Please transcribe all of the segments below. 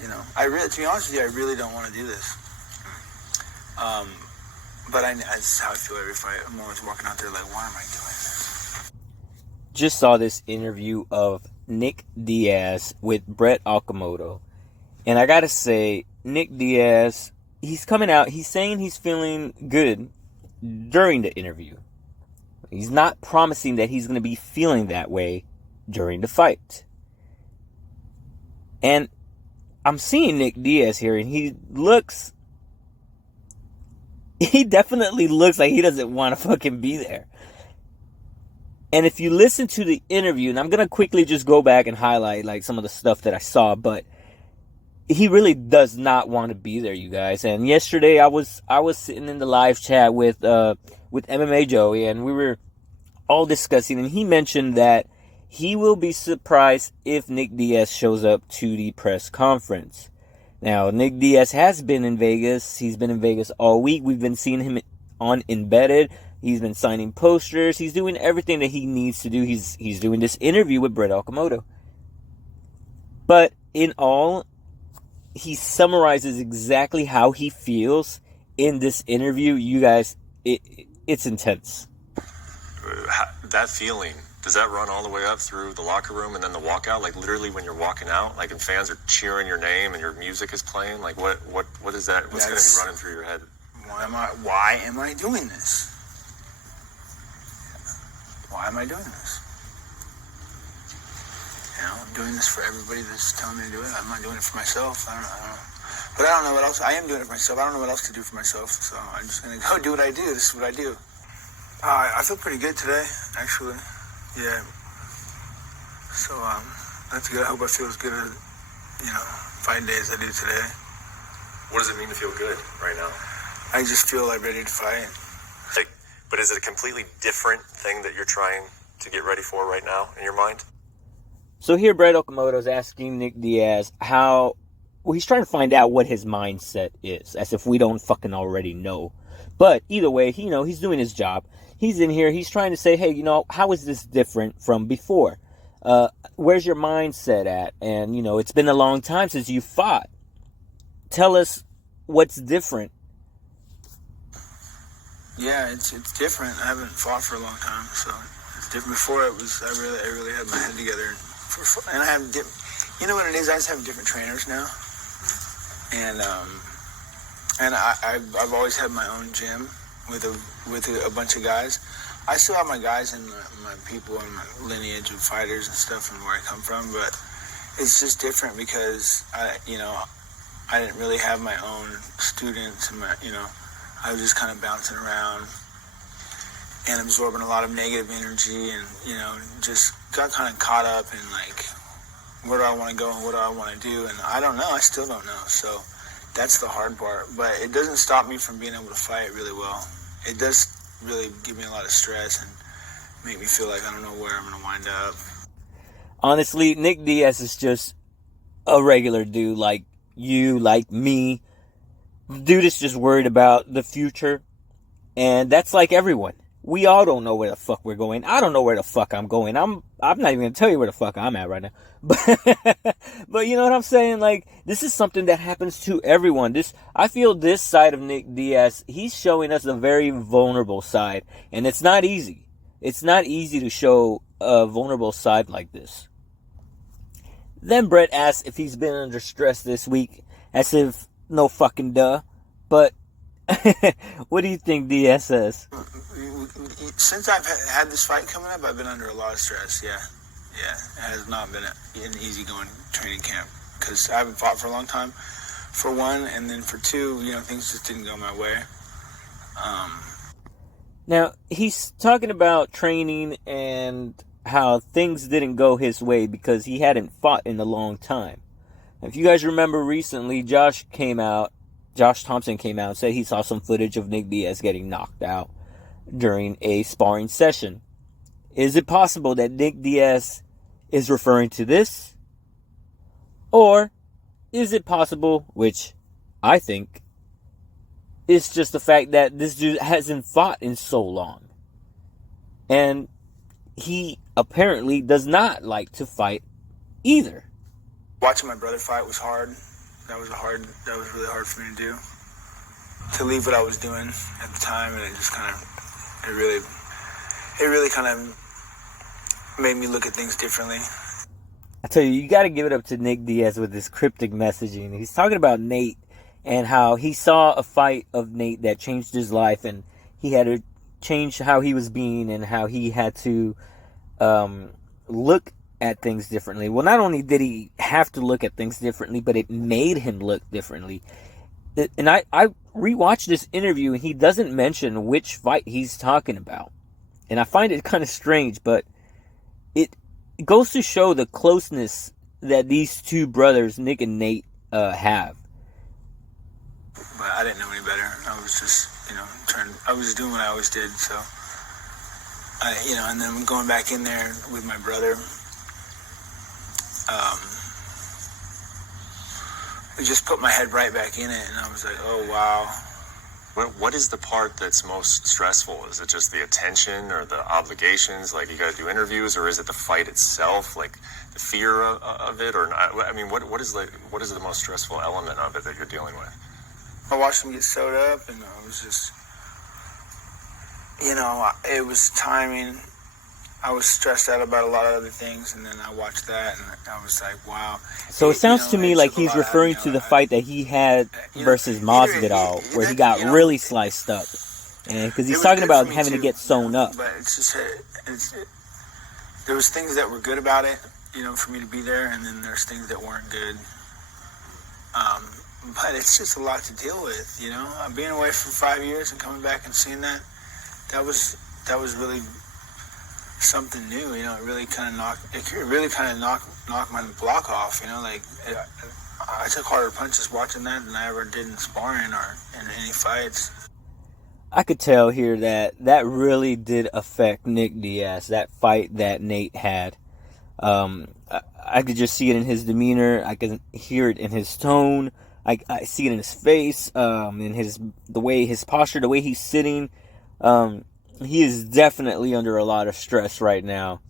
To be honest with you, I really don't want to do this. But that's how I feel every fight. I'm always walking out there like, why am I doing this? Just saw this interview of Nick Diaz with Brett Okamoto. And I gotta say, Nick Diaz, he's coming out, he's saying he's feeling good during the interview. He's not promising that he's going to be feeling that way during the fight. And I'm seeing Nick Diaz here, and he definitely looks like he doesn't want to fucking be there. And if you listen to the interview, and I'm going to quickly just go back and highlight like some of the stuff that I saw, but he really does not want to be there, you guys. And yesterday I was sitting in the live chat with MMA Joey, and we were all discussing, and he mentioned that he will be surprised if Nick Diaz shows up to the press conference. Now, Nick Diaz has been in Vegas. He's been in Vegas all week. We've been seeing him on Embedded. He's been signing posters. He's doing everything that he needs to do. He's doing this interview with Brett Okamoto. But in all, he summarizes exactly how he feels in this interview. You guys, it's intense. That feeling, does that run all the way up through the locker room and then the walkout? Like literally when you're walking out, like and fans are cheering your name and your music is playing? Like what is that? What's going to be running through your head? Why am I doing this? Why am I doing this? I'm doing this for everybody that's telling me to do it. I'm not doing it for myself. I don't know. But I don't know what else. I am doing it for myself. I don't know what else to do for myself. So I'm just going to go do what I do. This is what I do. I feel pretty good today, actually. Yeah. So that's good. I hope I feel as good as, fighting day as I do today. What does it mean to feel good right now? I just feel like ready to fight. But is it a completely different thing that you're trying to get ready for right now in your mind? So here Brett Okamoto is asking Nick Diaz he's trying to find out what his mindset is, as if we don't fucking already know. But either way, he's doing his job. He's in here, he's trying to say, hey, how is this different from before? Where's your mindset at? And, it's been a long time since you fought. Tell us what's different. Yeah, it's different. I haven't fought for a long time, so it's different. Before I really had my head together. And I have, what it is? I just have different trainers now, and I've always had my own gym with a bunch of guys. I still have my guys and my people and my lineage of fighters and stuff and where I come from, but it's just different because I didn't really have my own students and I was just kind of bouncing around and absorbing a lot of negative energy and, just got kind of caught up in, like, where do I want to go and what do I want to do? And I don't know. I still don't know. So that's the hard part. But it doesn't stop me from being able to fight really well. It does really give me a lot of stress and make me feel like I don't know where I'm going to wind up. Honestly, Nick Diaz is just a regular dude like you, like me. Dude is just worried about the future. And that's like everyone. We all don't know where the fuck we're going. I don't know where the fuck I'm going. I'm not even going to tell you where the fuck I'm at right now. But you know what I'm saying? Like, this is something that happens to everyone. I feel this side of Nick Diaz, he's showing us a very vulnerable side. And it's not easy. It's not easy to show a vulnerable side like this. Then Brett asks if he's been under stress this week. As if, no fucking duh. But what do you think Diaz says? Since I've had this fight coming up, I've been under a lot of stress, yeah. It has not been an easygoing training camp because I haven't fought for a long time, for one, and then for two, things just didn't go my way. Now, he's talking about training and how things didn't go his way because he hadn't fought in a long time. If you guys remember recently, Josh Thompson came out and said he saw some footage of Nick Diaz getting knocked out during a sparring session. Is it possible that Nick Diaz is referring to this? Or is it possible, which I think, is just the fact that this dude hasn't fought in so long. And he apparently does not like to fight either. Watching my brother fight was hard. That was really hard for me to do. To leave what I was doing at the time, and it really kind of made me look at things differently. I tell you, you got to give it up to Nick Diaz with this cryptic messaging. He's talking about Nate and how he saw a fight of Nate that changed his life, and he had to change how he was being and how he had to look at things differently. Well, not only did he have to look at things differently, but it made him look differently. And I rewatched this interview, and he doesn't mention which fight he's talking about. And I find it kind of strange, but it goes to show the closeness that these two brothers, Nick and Nate, have. But I didn't know any better. I was just, I was doing what I always did. So, and then going back in there with my brother, it just put my head right back in it, and I was like, oh, wow. What is the part that's most stressful? Is it just the attention or the obligations? Like, you got to do interviews, or is it the fight itself? Like, the fear of it, or not? I mean, what is the most stressful element of it that you're dealing with? I watched him get sewed up, and I was just, it was timing. I was stressed out about a lot of other things, and then I watched that, and I was like, wow. So it sounds to me like he's referring to the fight that he had versus Masvidal, where he got really sliced up. And because he's talking about having to get sewn up. But it's just, there was things that were good about it, for me to be there, and then there's things that weren't good. But it's just a lot to deal with, Being away for 5 years and coming back and seeing that was really something new, It really kind of knocked my block off, I took harder punches watching that than I ever did in sparring or in any fights. I could tell here that really did affect Nick Diaz, that fight that Nate had. I could just see it in his demeanor. I could hear it in his tone. I see it in his face, in the way his posture, the way he's sitting. He is definitely under a lot of stress right now.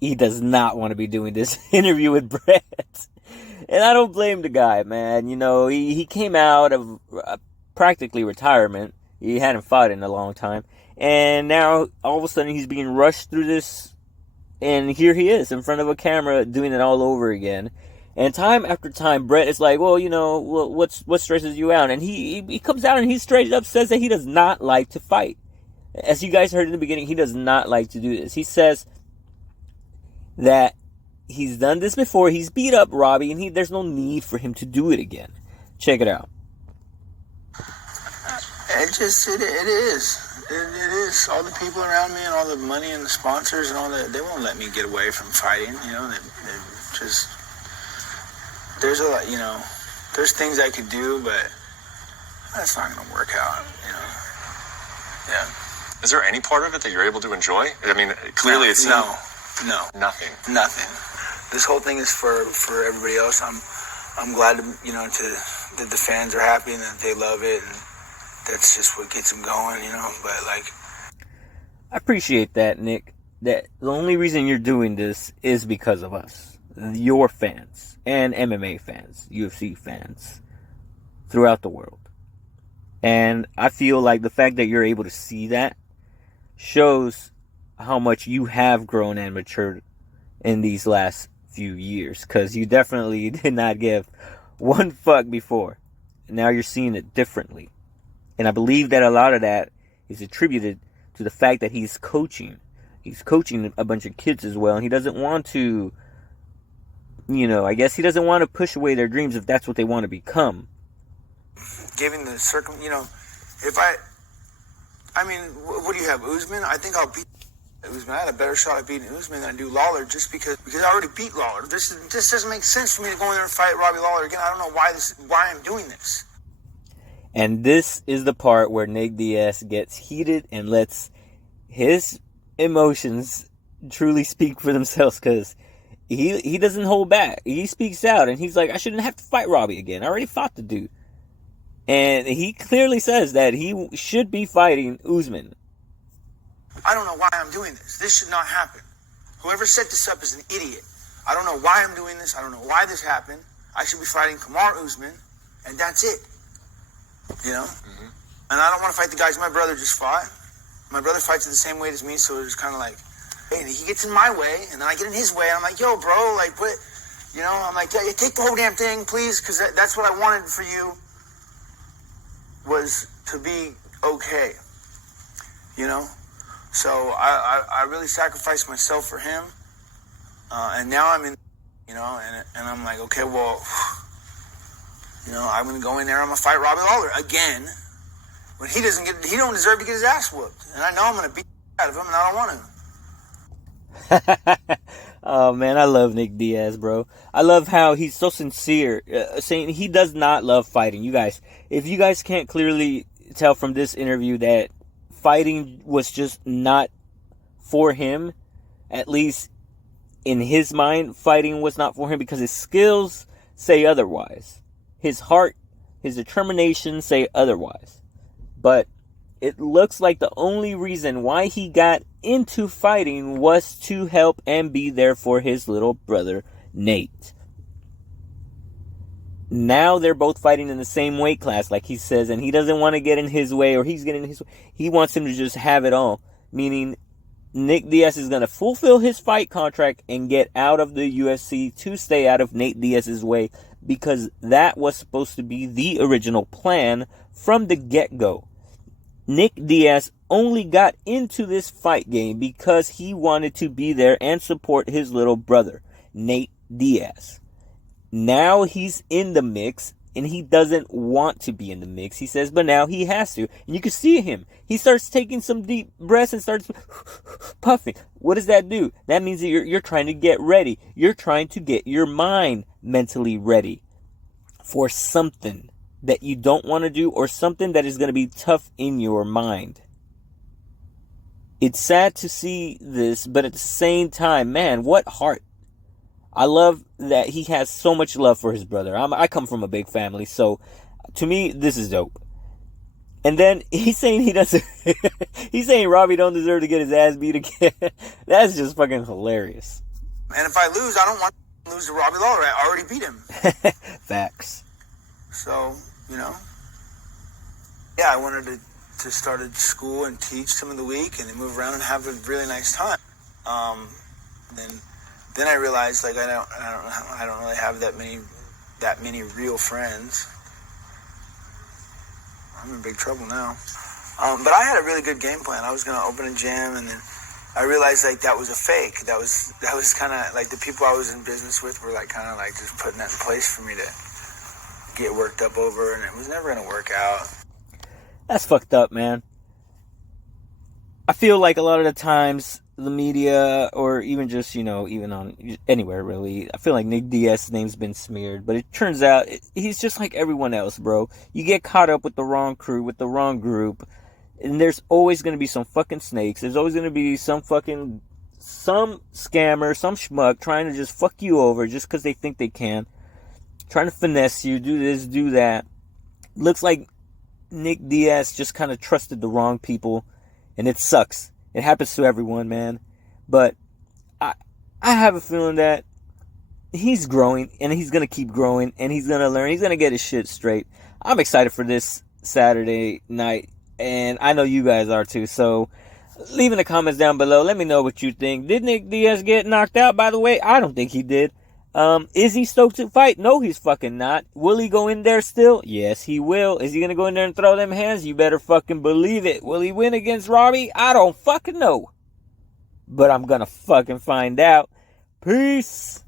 He does not want to be doing this interview with Brett. And I don't blame the guy, man. He came out of practically retirement. He hadn't fought in a long time. And now, all of a sudden, he's being rushed through this. And here he is, in front of a camera, doing it all over again. And time after time, Brett is like, well, what stresses you out? And he comes out and he straight up says that he does not like to fight. As you guys heard in the beginning, he does not like to do this. He says that he's done this before. He's beat up Robbie, and there's no need for him to do it again. Check it out. It is. It is. All the people around me and all the money and the sponsors and all that, they won't let me get away from fighting. They just... There's a lot, there's things I could do, but that's not going to work out, Yeah. Is there any part of it that you're able to enjoy? I mean, clearly it's no, nothing. This whole thing is for everybody else. I'm glad that the fans are happy and that they love it, and that's just what gets them going, But I appreciate that, Nick. That the only reason you're doing this is because of us, your fans, and MMA fans, UFC fans, throughout the world. And I feel like the fact that you're able to see that shows how much you have grown and matured in these last few years. Because you definitely did not give one fuck before. And now you're seeing it differently. And I believe that a lot of that is attributed to the fact that he's coaching. He's coaching a bunch of kids as well. And he doesn't want to, I guess he doesn't want to push away their dreams if that's what they want to become. Given the what do you have, Usman? I think I'll beat Usman. I had a better shot at beating Usman than I do Lawler just because I already beat Lawler. This doesn't make sense for me to go in there and fight Robbie Lawler again. I don't know why I'm doing this. And this is the part where Nick Diaz gets heated and lets his emotions truly speak for themselves, because he doesn't hold back. He speaks out, and he's like, I shouldn't have to fight Robbie again. I already fought the dude. And he clearly says that he should be fighting Usman. I don't know why I'm doing this. This should not happen. Whoever set this up is an idiot. I don't know why I'm doing this. I don't know why this happened. I should be fighting Kamaru Usman. and that's it. You know? And I don't want to fight the guys my brother just fought. My brother fights at the same weight as me, so it's kind of like, hey, he gets in my way, and then I get in his way. I'm like, yo, bro, like, what? You know, I'm like, yeah, take the whole damn thing, please, because that's what I wanted for you, was to be okay. You know? So I really sacrificed myself for him, and now I'm in, you know, and I'm like, okay, well, you know, I'm gonna go in there, I'm gonna fight Robbie Lawler again, when he don't deserve to get his ass whooped, and I know I'm gonna beat the out of him, and I don't want to. Oh man, I love Nick Diaz, bro. I love how he's so sincere, saying he does not love fighting. You guys, if you guys can't clearly tell from this interview that fighting was just not for him, at least in his mind, fighting was not for him because his skills say otherwise. His heart, his determination say otherwise. But it looks like the only reason why he got into fighting was to help and be there for his little brother, Nate. Now they're both fighting in the same weight class, like he says, and he doesn't want to get in his way, or he's getting in his way. He wants him to just have it all, meaning Nick Diaz is going to fulfill his fight contract and get out of the UFC to stay out of Nate Diaz's way, because that was supposed to be the original plan from the get-go. Nick Diaz only got into this fight game because he wanted to be there and support his little brother, Nate Diaz. Now he's in the mix, and he doesn't want to be in the mix, he says, but now he has to. And you can see him. He starts taking some deep breaths and starts puffing. What does that do? That means that you're trying to get ready. You're trying to get your mind mentally ready for something that you don't want to do, or something that is going to be tough in your mind. It's sad to see this, but at the same time, man, what heart. I love that he has so much love for his brother. I come from a big family, so to me, this is dope. And then he's saying he doesn't. He's saying Robbie don't deserve to get his ass beat again. That's just fucking hilarious. And if I lose, I don't want to lose to Robbie Lawler. I already beat him. Facts. So, you know, yeah, I wanted to start a school and teach some of the week, and then move around and have a really nice time. Then I realized, like, I don't really have that many real friends. I'm in big trouble now. But I had a really good game plan. I was gonna open a gym, and then I realized, like, that was a fake. That was kind of like the people I was in business with were like kind of like just putting that in place for me to get worked up over, and it was never gonna work out. That's fucked up, man. I feel like a lot of the times the media, or even just, you know, even on anywhere really, I feel like Nick Diaz's name's been smeared, but it turns out he's just like everyone else, bro. You get caught up with the wrong crew, with the wrong group, and there's always going to be some fucking snakes. There's always going to be some scammer, some schmuck trying to just fuck you over just because they think they can, trying to finesse you, do this, do that. Looks like Nick Diaz just kind of trusted the wrong people, and it sucks. It happens to everyone, man. But I have a feeling that he's growing, and he's going to keep growing, and he's going to learn. He's going to get his shit straight. I'm excited for this Saturday night, and I know you guys are too. So leave in the comments down below. Let me know what you think. Did Nick Diaz get knocked out, by the way? I don't think he did. Is he stoked to fight? No, he's fucking not. Will he go in there still? Yes, he will. Is he gonna go in there and throw them hands? You better fucking believe it. Will he win against Robbie? I don't fucking know. But I'm gonna fucking find out. Peace.